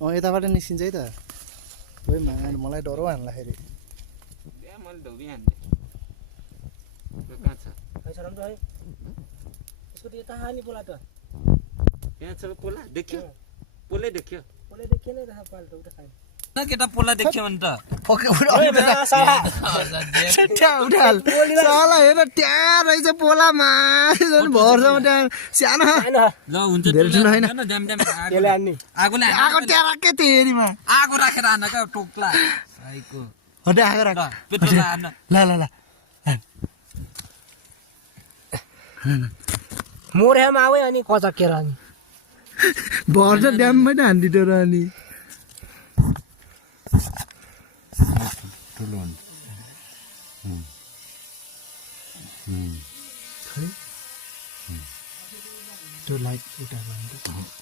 यताबाट निस्किन्छ है त ओइ मलाई डर हान्दाखेरि मैले ढोबी हान्ने कहाँ छ यहाँ छ पोला देख्यो पोलै देख्यो केटा पोला देख्यो भने त साला हेर त्यहाँ रहेछ पोलामा भर्सम्म त्यहाँ सानो ल हुन्छ धेरै ठुलो होइन आगो त्यहाँ राखे तेरीमा आगो राखेर हान क्या टोक्ला भाइको हटे आगो राख पेट्रोल हान ल ल ल मोरेमा आवे अनि कचकेर अनि भर्छ ड्याममै त हान्दिटो र अनि